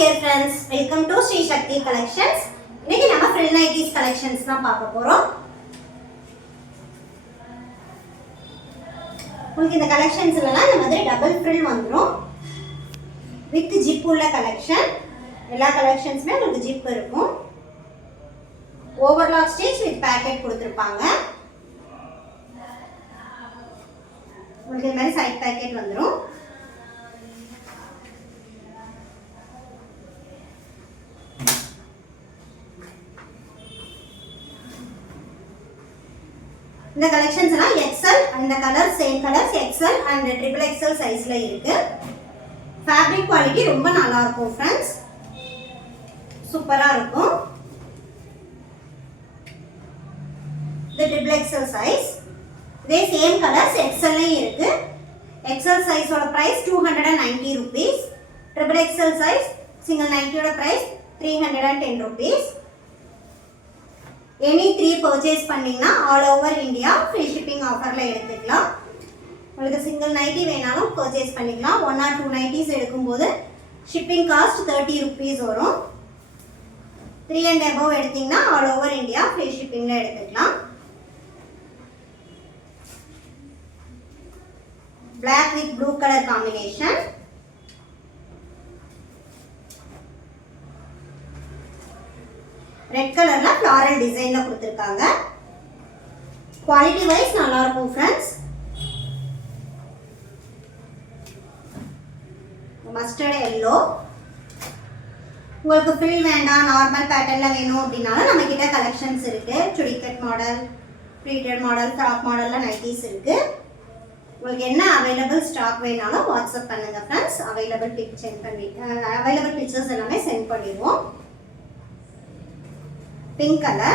dear friends, welcome to Sri Shakti Collections. இன்னைக்கு நம்ம frill nighties collections தான் பார்க்க போறோம். உங்களுக்கு இந்த collectionsலலாம் இந்த மாதிரி double frill வந்துரும். with zip உள்ள collection. எல்லா collectionsமே உங்களுக்கு zip இருக்கும். overlock stitch with packet கொடுத்திருப்பாங்க. உங்களுக்கு இந்த மாதிரி side packet வந்துரும். இந்த collections எல்லாம் XL and the color same colors XL and triple XL sizeல இருக்கு. fabric quality ரொம்ப நல்லா இருக்கும் friends. சூப்பரா இருக்கும். இந்த triple XL size இதே same colors XL ல இருக்கு. XL size ஓட price 290 rupees. triple XL size single 90 ஓட price 310 rupees. Any 3 purchase பண்ணீங்கன்னா all over India free shipping offerல எடுத்துக்கலாம். உங்களுக்கு single nighty வேணாலும் purchase பண்ணிக்கலாம். 1 or 2 nighties எடுக்கும்போது shipping cost 30 rupees வரும். 3 and above எடுத்தீங்கன்னா all over India free shippingல எடுத்துக்கலாம். Black with blue color combination. Red color la floral design la கொடுத்திருக்காங்க. Quality wise நல்லா இருக்கும் friends. Mustard yellow. உங்களுக்கு frill வேண்டாம் நார்மல் பேட்டர்ன்ல வேணும் அப்படினால நம்ம கிட்ட collections இருக்கு. சுடி cut model, pleated model, frock மாடல்ல நைட்டிஸ் இருக்கு. உங்களுக்கு என்ன அவைலபிள் ஸ்டாக் வேணாலும் வாட்ஸ்அப் பண்ணுங்க friends. அவைலபிள் பிக் சென்ட் பண்ணி அவைலபிள் பிக்சர்ஸ் எல்லாமே சென்ட் பண்ணிடுவோம். pink color,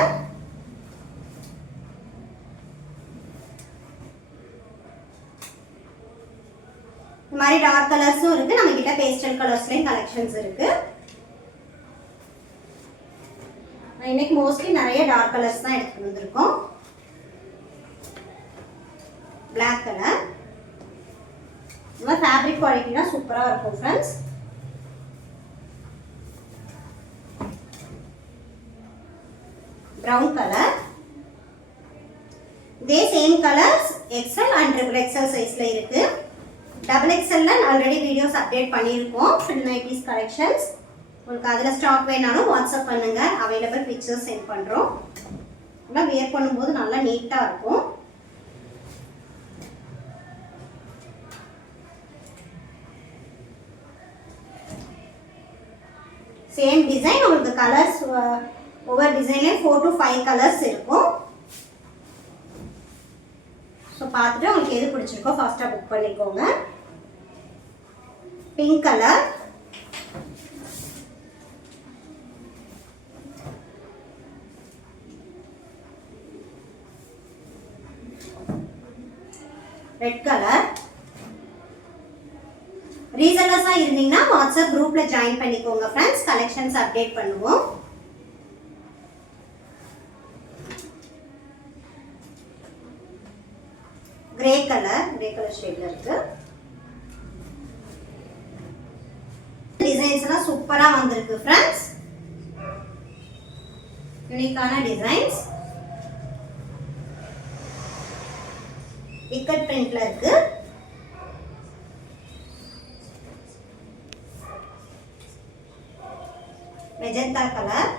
இந்த மாதிரி டார்க் கலர்ஸும் இருக்கு. நம்ம கிட்ட பேஸ்டல் கலர்ஸ்லயும் கலெக்ஷன்ஸ் இருக்கு. இன்னைக்கு மோஸ்ட்லி நிறைய டார்க் கலர்ஸ் தான் எடுத்து வந்திருக்கோம். black color, இந்த ஃபேப்ரிக் குவாலிட்டினா சூப்பரா இருக்கும் फ्रेंड्स. brown color, இதே same colours XL and triple XL சைஸ்ல இருக்கு. double XL ல ஆல்ரெடி வீடியோஸ் அப்டேட் பண்ணியிருக்கோம். frill nighties collections உங்களுக்கு அதுல ஸ்டாக் வேணாலும் வாட்ஸ்அப் பண்ணுங்க. அவைலபிள் பிக்சர்ஸ் சென்ட் பண்றோம். நல்லா வியர் பண்ணும்போது நல்லா நீட்டா இருக்கும். சேம் டிசைன் உங்களுக்கு கலர்ஸ் ஒவ்வொரு டிசைன்ல 4 to 5 கலர்ஸ் இருக்கும். சோ பார்த்துட்டு உங்களுக்கு எது பிடிச்சிருக்கோ ஃபாஸ்டா புக் பண்ணிக்கோங்க. Pink colour, red colour. ரீசனர்ஸா இருந்தீங்கன்னா வாட்ஸ்அப் குரூப்ல ஜாயின் பண்ணிக்கோங்க फ्रेंड्स. கலெக்ஷன்ஸ் அப்டேட் பண்ணுவோம். கிரே கலர் ஷேட்ல இருக்கு. டிசைன்ஸ் எல்லாம் சூப்பரா வந்திருக்கு फ्रेंड्स. யூனிக்கான டிசைன்ஸ். இக்கட் பிரிண்ட்ல இருக்கு. Magenta colour.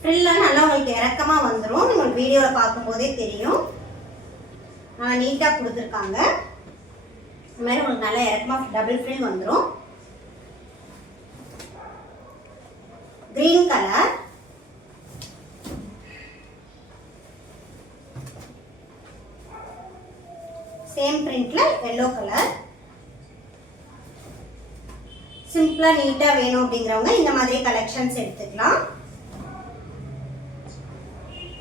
ஃப்ரில்ல நல்லா உங்களுக்கு இறக்கமா வந்துரும். உங்களுக்கு வீடியோல பார்க்கும்போதே தெரியும். நல்லா நீட்டா கொடுத்திருக்காங்க. இந்த மாதிரி உங்களுக்கு நல்லா இறக்கமா டபுள் ஃப்ரில் வந்துரும். கிரீன் கலர், சேம் பிரிண்ட்ல yellow கலர். சிம்பிளா நீட்டா வேணும் அப்படிங்கறவங்க இந்த மாதிரி கலெக்ஷன்ஸ் எடுத்துக்கலாம்.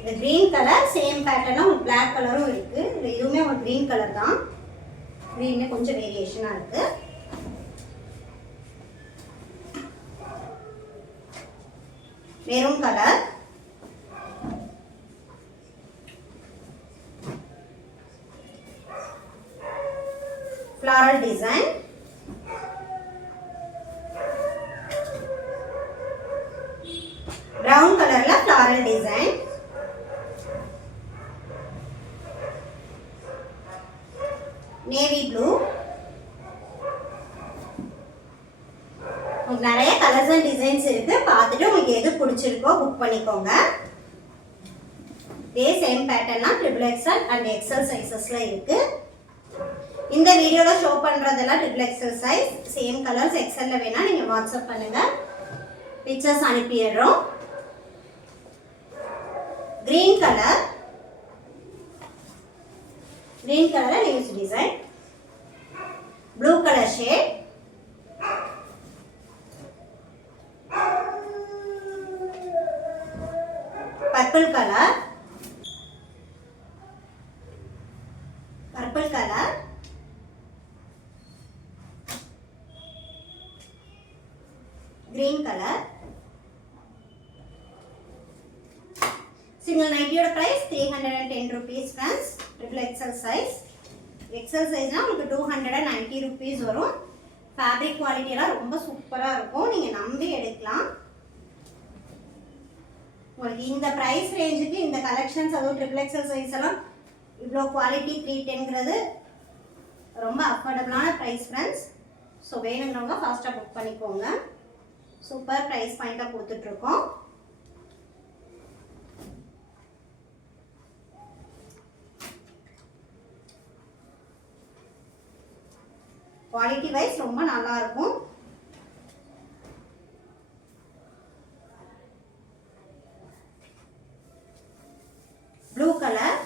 இந்த green கலர் சேம் பேட்டர்ன்ல ஒரு black கலரும் இருக்கு. இதுவுமே ஒரு green கலர் தான். greenல கொஞ்சம் வேரியேஷனா இருக்கு. Maroon colour, floral design, floral design. Navy blue. உங்களுக்கு நிறைய கலர்ஸ் அண்ட் டிசைன்ஸ் இருக்கு. பார்த்துட்டு உங்களுக்கு எது பிடிச்சிருக்கோ புக் பண்ணிக்கோங்க. இதே சேம் பேட்டர்ன்லாம் XXL அண்ட் XL சைஸஸ்ல இருக்கு. இந்த வீடியோல ஷோ பண்றதெல்லாம் XXL சைஸ். சேம் கலர்ஸ் XLல வேணா நீங்க வாட்ஸ்அப் பண்ணுங்க, பிக்சர்ஸ் அனுப்பிடுறோம். Green colour, green color leaves design, blue color shade, purple color, green color. Single nighty price 310 rupees friends. XXL size. XL size na உங்களுக்கு 290 rupees வரும். ஃபேப்ரிக் குவாலிட்டி எல்லாம் ரொம்ப சூப்பரா இருக்கும். நீங்க நம்பி எடுக்கலாம். உங்களுக்கு இந்த பிரைஸ் ரேஞ்சுக்கு இந்த கலெக்ஷன்ஸ் அதுவும் XXL சைஸ் எல்லாம் இவ்வளோ குவாலிட்டி 310ங்கிறது ரொம்ப அஃபோர்டபுளான ப்ரைஸ் ஃப்ரெண்ட்ஸ். ஸோ வேணுங்கிறவங்க ஃபாஸ்ட்டாக புக் பண்ணிக்கோங்க. சூப்பர் ப்ரைஸ் பாயிண்டாக கொடுத்துட்ருக்கோம். குவாலிட்டி வைஸ் ரொம்ப நல்லா இருக்கும். ப்ளூ கலர்,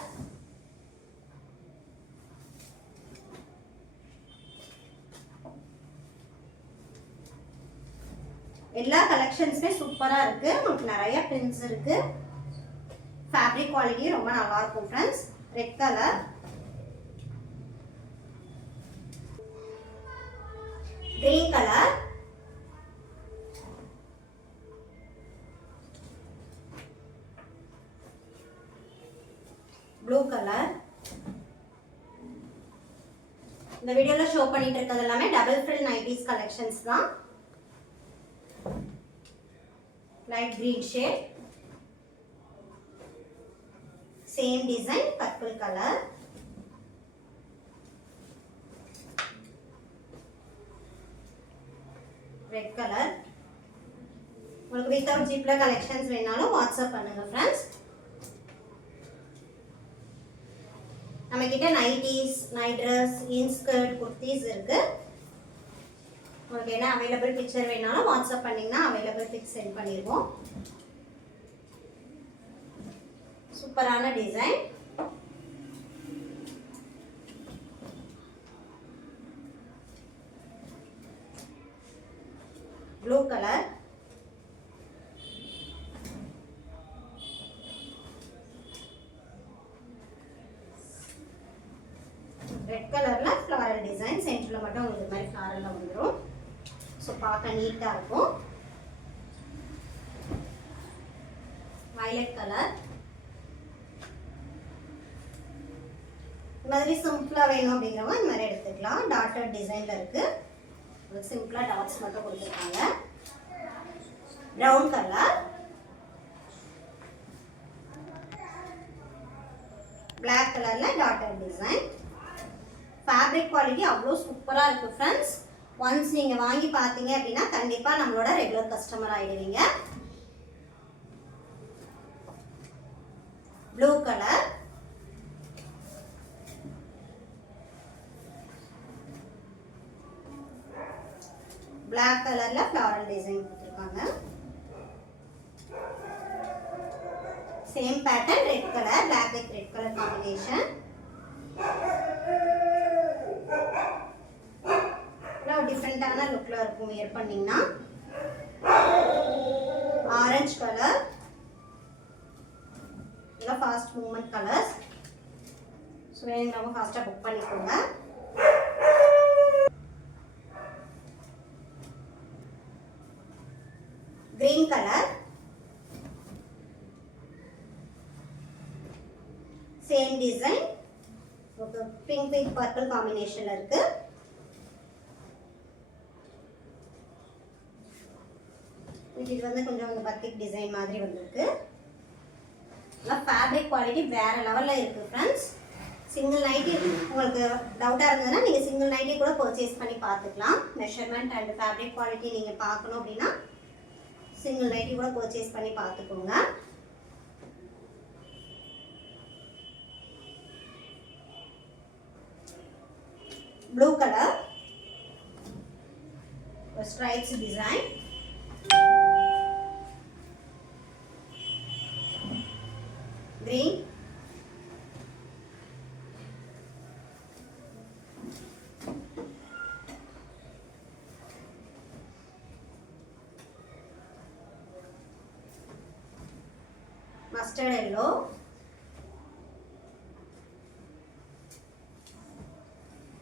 எல்லா கலெக்ஷன்ஸுமே சூப்பரா இருக்கு. உங்களுக்கு நிறைய பிரிண்ட்ஸ் இருக்கு. ஃபேப்ரிக் குவாலிட்டி ரொம்ப நல்லா இருக்கும் friends. Red colour, green color, blue color. இந்த வீடியோல ஷோ பண்ணிட்டு இருக்கிறது எல்லாமே டபுள் ஃப்ரில் நைட்டிஸ் கலெக்ஷன்ஸ் தான். Light green shade, same design, purple color. Red colour. உங்களுக்கு வித்தவுட் ஜிப்ல கலெக்ஷன்ஸ் வேணாலும் வாட்ஸ்அப் பண்ணுங்க ஃப்ரெண்ட்ஸ். நம்ம கிட்ட nighties, night dress, inskirt, kurtis இருக்கு. உங்களுக்கு என்ன அவைலபிள் பிக்சர் வேணாலும் வாட்ஸ்அப் பண்ணீங்கன்னா அவைலபிள் பிக்ஸ் சென்ட் பண்ணிடுவோம். சூப்பரான டிசைன். ப்ளூ கலர், ரெட் கலர்ல ஃப்ளாரல் டிசைன். சென்டர்ல மட்டும் உங்களுக்கு இந்த மாதிரி ஃப்ளாரல்ல வந்துடும். ஸோ பார்க்க நீட்டா இருக்கும். Violet colour. இந்த மாதிரி சிம்பிளா வேணும் அப்படிங்கிறவங்க இந்த மாதிரி எடுத்துக்கலாம். டாட்டர் டிசைன்ல இருக்கு. சிம்பிளா டாட்ஸ் மட்டும் கொடுத்துருக்காங்க. பிரவுன் கலர், பிளாக் கலர்ல டாட்டர் டிசைன். ஃபேப்ரிக் குவாலிட்டி அவ்வளோ சூப்பரா இருக்கு ஃப்ரெண்ட்ஸ். ஒன்ஸ் நீங்க வாங்கி பார்த்தீங்க அப்படின்னா கண்டிப்பா நம்மளோட ரெகுலர் கஸ்டமர் ஆயிடுவீங்க. ப்ளூ கலர், பிளாக் கலர்ல ஃப்ளாரல் டிசைன் கொடுத்துருக்காங்க. Same pattern, red colour, black with red colour combination. டிஃப்ரெண்டான லுக்ல இருக்கும் வியர் பண்ணீங்கன்னா. ஆரஞ்சு கலர், இதெல்லாம் ஃபாஸ்ட் மூவ்மெண்ட் கலர்ஸ். ஸோ வேணுங்கிறவங்க ஃபாஸ்ட்டாக புக் பண்ணிக்கோங்க. green color, same design, pink with purple combination இருக்கு. இது வந்து கொஞ்சம் பத்திக் டிசைன் மாதிரி வந்திருக்கு. ஃபேப்ரிக் குவாலிட்டி வேறு லெவலில் இருக்குது ஃப்ரெண்ட்ஸ். சிங்கிள் நைட்டி உங்களுக்கு டவுட்டாக இருந்ததுன்னா நீங்கள் சிங்கிள் நைட்டி கூட பர்ச்சேஸ் பண்ணி பார்த்துக்கலாம். மெஷர்மெண்ட் அண்ட் ஃபேப்ரிக் குவாலிட்டி நீங்கள் பார்க்கணும் அப்படின்னா சிங்கிள் நைட்டி கூட பர்ச்சேஸ் பண்ணி பார்த்துக்கோங்க. Blue colour stripes design, green, mustard yellow,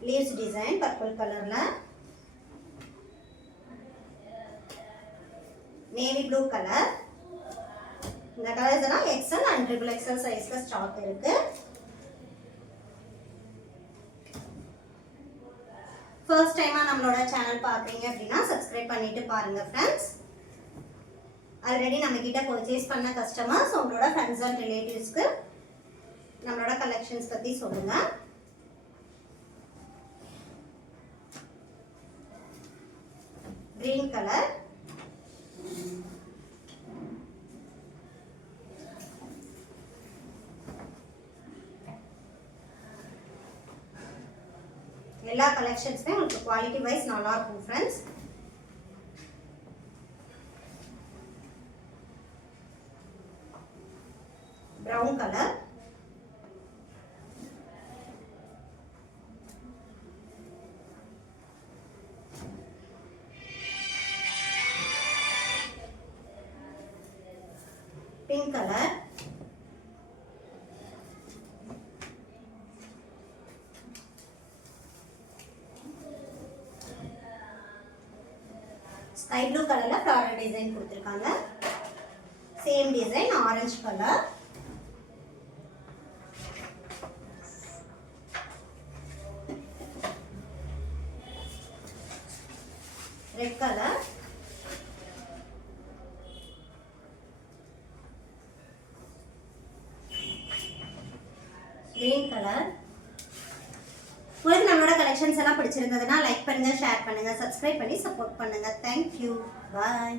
leaves design purple color la, navy blue color. இந்த கலர்ஸ் எல்லாம் XL and XXL சைஸ்ல ஸ்டாக் இருக்கு. ஃபர்ஸ்ட் டைமா நம்மளோட சேனல் பாக்குறீங்க அப்படின்னா சப்ஸ்கிரைப் பண்ணிட்டு பாருங்க ஃப்ரெண்ட்ஸ். ஆல்ரெடி நம்ம கிட்ட பர்ச்சேஸ் பண்ண கஸ்டமர்ஸ் உங்களோட ஃப்ரெண்ட்ஸ் அண்ட் ரிலேட்டிவ்ஸ்க்கு நம்மளோட கலெக்ஷன்ஸ் பத்தி சொல்லுங்க. கிரீன் கலர், எல்லா கலெக்ஷன்ஸ்மே உங்களுக்கு குவாலிட்டி வைஸ் நல்லா இருக்கும் friends. Brown colour, pink colour, sky blue கலர்ல ஃப்ளாரல் டிசைன் கொடுத்திருக்காங்க. Same design orange colour, red colour, green colour. உங்களுக்கு நம்மளோட கலெக்ஷன்ஸ் எல்லாம் பிடிச்சிருந்ததுன்னா லைக் பண்ணுங்க, ஷேர் பண்ணுங்க, சப்ஸ்கிரைப் பண்ணி சப்போர்ட் பண்ணுங்க. தேங்க்யூ, பாய்.